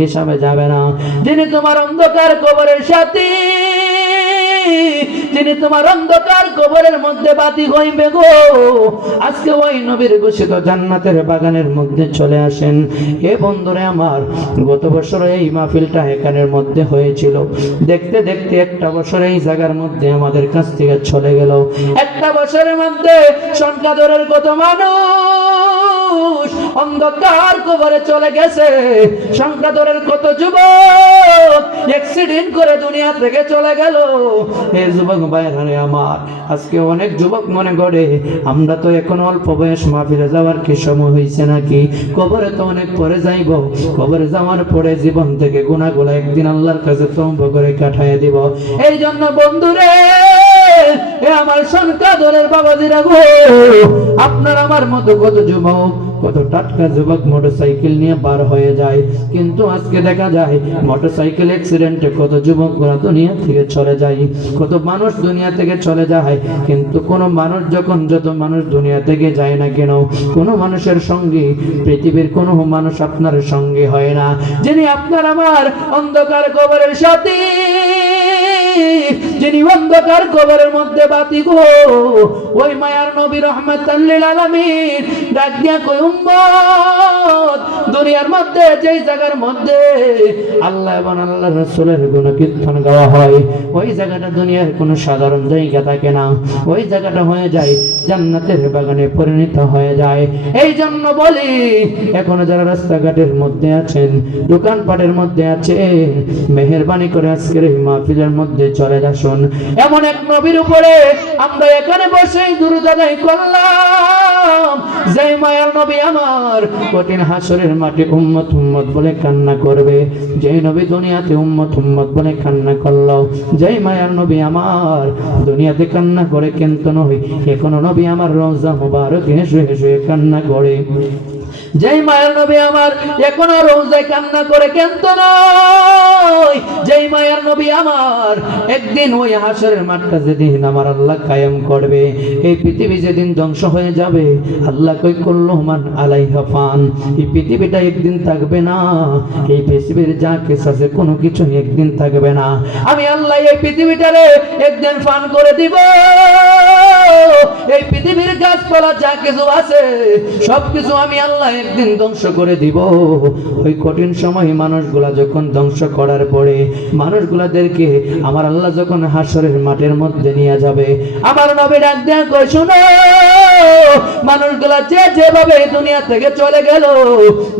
হিসাবে যাবে না, যিনি তোমার অন্ধকার কবরের সাথী, যিনি তোমার অন্ধকার কবরের মধ্যে বাতি হইবে গো, আজকে ওই নবীর ঘোষিত জান্নাতের বাগানের মধ্যে চলে আসেন। এ বন্ধুরে আমার, গত বছর এই মাহফিলটা এখানের মধ্যে হয়েছিল, দেখতে দেখতে একটা বছর এই জায়গার মধ্যে আমাদের কাছ থেকে চলে গেল। একটা বছরের মধ্যে সংখ্যা ধরের কত মানুষ অন্ধকার কবরে চলে গেছে, সংখ্যা ধরের কত যুবক অ্যাক্সিডেন্ট করে দুনিয়া থেকে চলে গেল। হে যুবক ভাইরা আমার, আজকে অনেক যুবক মনে করে আমরা তো এখন অল্প বয়স, মাহফিলে যাওয়ার কি সময় হয়েছে নাকি, কবরে তো অনেক পরে যাইব, কবরে যাওয়ার পরে জীবন থেকে গুনাহগুলো একদিন আল্লাহর কাছে তওবা করে কাটায় দিব। এই জন্য বন্ধুরে, এ আমার সংখ্যা ধরের বাবাজিরা গো, আপনার আমার মতো কত যুবক, কত টাটকা যুবক মোটরসাইকেল নিয়ে বার হয়ে যায়, কিন্তু আজকে দেখা যায় মোটরসাইকেল অ্যাক্সিডেন্টে কত যুবকরা দুনিয়া থেকে চলে যায়, কত মানুষ দুনিয়া থেকে চলে যায়। কিন্তু কোন মানুষ যখন, যত মানুষ দুনিয়া থেকে যায় না কেন, কোন মানুষের সঙ্গে, পৃথিবীর কোন মানুষ আপনার সঙ্গে হয় না, যিনি আপনার আমার অন্ধকার কবরের সাথী, যিনি অন্ধকার কবরের মধ্যে বাতি গো, ওই মায়ার নবী রাহমাতাল লিল আলামিন ডাক দিয়া কই, উম্মত, দুনিয়ার মধ্যে যেই জায়গার মধ্যে আল্লাহ এবং আল্লাহর রাসূলের গুণকীর্তন গাওয়া হয়, ওই জায়গাটা দুনিয়ার কোনো সাধারণ জায়গা থাকে না, ওই জায়গাটা হয়ে যায় জান্নাতের বাগানে পরিণত হয়ে যায়। এই জন্য বলি, এখনো যারা রাস্তাঘাটের মধ্যে আছেন, দোকানপাটের মধ্যে আছেন, মেহেরবানি করে আজকের এই মাহফিলের মধ্যে চলে আসুন। এমন এক নবীর উপরে আমরা এখানে বসেই দুরূদ আদায় করলাম, যেই মায়ার নবী আমার কঠিন হাসরের মাঠে উম্মত উম্মত বলে কান্না করবে, যেই নবী দুনিয়াতে উম্মত উম্মত বলে কান্না করলো, যেই মায়ার নবী আমার দুনিয়াতে কান্না করে কিন্তু নয়, এখনো নবী আমার রওজা মুবারকে শুয়ে শুয়ে কান্না করে, যেই মায়ার নবী আমার এখনো রোজায় কান্না করে কেন্ত নয়, যেই মায়ার নবী আমার একদিন ওই হাসরের মাঠটা যেদিন আমার আল্লাহ কায়েম করবে, এই পৃথিবী যেদিন ধ্বংস হয়ে যাবে, আল্লাহ কই কুল্লু মান আলাইহা ফান, এই পৃথিবীটা একদিন থাকবে না, এই পৃথিবীর যা কিছু আছে কোনো কিছু একদিন থাকবে না, আমি আল্লাহ এই পৃথিবীটারে একদিন ফান করে দিব, এই পৃথিবীর গাছপালা যা কিছু আছে সবকিছু আমি আল্লাহ একদিন ধ্বংস করে দিব। ওই কঠিন সময় মানুষগুলা যখন ধ্বংস করার পরে মানুষগুলাদেরকে আমার আল্লাহ যখন হাসরের মাঠের মধ্যে নিয়ে যাবে, আমার নবী ডাক দেয়া কই, শুনো, মানুষগুলা যে যেভাবে দুনিয়া থেকে চলে গেল,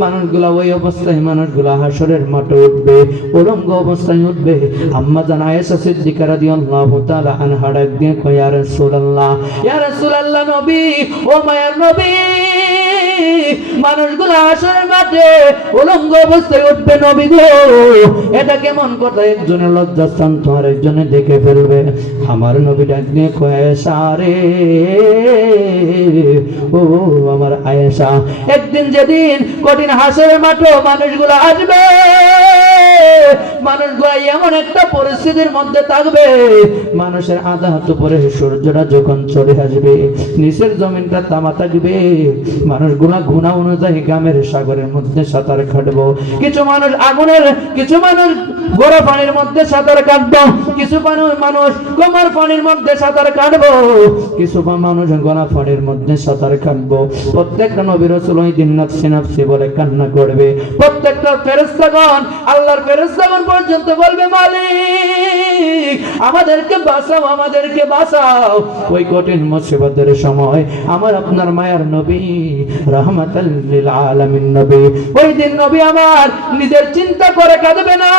মানুষগুলা ওই অবস্থায় মানুষগুলা হাসরের মাঠে উঠবে, উলঙ্গ অবস্থায় উঠবে। আম্মা জান আয়েশা সিদ্দিকা রাদিয়াল্লাহু তাআলা আনহা ডাক দিয়ে কই, ইয়া রাসূলুল্লাহ, ইয়া রাসূলুল্লাহ, নবী, ও মায়ার নবী, মানুষগুলো হাসরের মাঠে উলঙ্গ অবস্থায় উঠবে নবী গো, এটা কেমন কথা, একজনের লজ্জাস্থান তো আরেকজনে দেখে ফেলবে। আমার নবী ডাক দিয়ে কয়, আয়েশা রে, ও আমার আয়েশা, একদিন যেদিন কঠিন হাসরের মাঠে মানুষগুলো আসবে, মানুষগুলো এমন একটা পরিস্থিতির মধ্যে থাকবে, মানুষের আধা হাত উপরে সূর্যটা যখন চলে আসবে, নিচের জমিনটা তামা থাকবে, মানুষগুলা গুণা অনুযায়ী গ্রামের সাগরের মধ্যে সাঁতার কাটবো, কিছু মানুষ আগুনের, কিছু মানুষ গড়া পানির মধ্যে সাঁতার কাটবো, কিছু মানুষ কোমর পানির মধ্যে সাঁতার কাটবো, কিছু মানুষ গলা পানির মধ্যে সাঁতার কাটবো। প্রত্যেকটা নবী রাসূল ওই দিন নাফসি নাফসি বলে কান্না করবে। প্রত্যেকটা ফেরেশতাগণ, আল্লাহর ফেরেশতাগণ পর্যন্ত বলবে, মালিক আমাদেরকে বাঁচাও, আমাদেরকে বাঁচাও। ওই কঠিন মুসিবতের সময় আমার আপনার মায়ার নবী রাহমাতাল লিল আলামিন নবী, ওই দিন নবী আমার নিজের চিন্তা করে কাঁদবে না,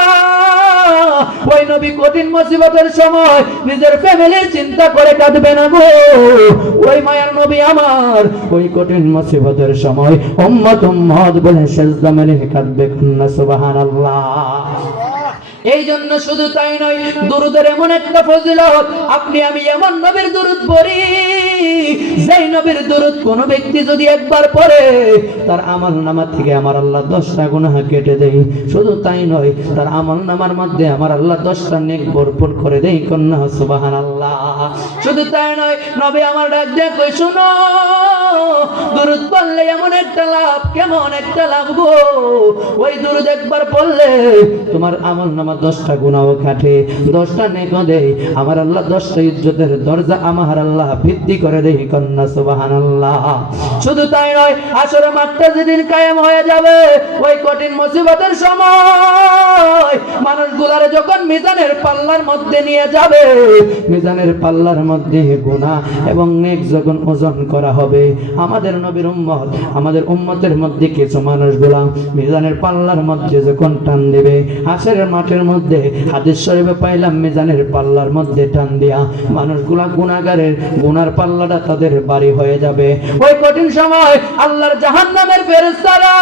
ওই নবী কঠিন মুসিবতের সময় নিজের ফ্যামিলির চিন্তা করে কাঁদবে না গো, ওই মায়ার নবী আমার ওই কঠিন মুসিবতের সময় উম্মত উম্মত বলে সিজদা মেরে কাঁদবে। সুবহানাল্লাহ। এই জন্য শুধু তাই নয়, দুরুদের এমন একটা ফজিলত, আপনি আমি এমন নবীর দুরুদ পড়ি যেই নবীর দরুদ কোন ব্যক্তি যদি একবার পড়ে তার আমলনামা থেকে আমার আল্লাহ 10টা গুনাহ কেটে দেয়। শুধু তাই নয়, তার আমলনামার মধ্যে আমার আল্লাহ 10টা নেক ভরপুর করে দেয়। কন্যা সুবহানাল্লাহ। শুধু তাই নয়, নবী আমার ডাক দিয়ে কই শুনো, দরুদ পড়লে এমন একটা লাভ, কেমন একটা লাভ গো, ওই দরুদ একবার পড়লে তোমার আমলনামা 10টা গুনাহ কাটে, 10টা নেক দেয়। আমার আল্লাহ 10টা ইজ্জতের দরজা আমার আল্লাহ বৃদ্ধি করে দেয়। কন্যা সুবহানাল্লাহ। শুধু তাই নয়, হাসরের মাঠটা যেদিন কায়েম হয়ে যাবে, ওই কঠিন মুসিবতের সময় মানুষগুলারে যখন মিজানের পাল্লার মধ্যে নিয়ে যাবে, মিজানের পাল্লার মধ্যে গুনাহ এবং নেক যখন ওজন করা হবে, আমাদের নবীর উম্মত, আমাদের উম্মতের মধ্যে কিছু মানুষগুলা মিজানের পাল্লার মধ্যে যখন টান দিবে, হাসরের মাঠের মধ্যে হাদিস শরীফে পাইলাম মিজানের পাল্লার মধ্যে টান দিয়া মানুষগুলা গুনাহগারের গুনার পাল্লাটা তাদের বাড়ি হয়ে যাবে। ওই কঠিন সময় আল্লাহর জাহান্নামের ফেরেশতারা